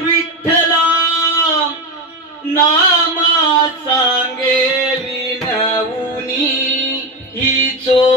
विठ्ठला नामा सांगे विनवुनी ही चो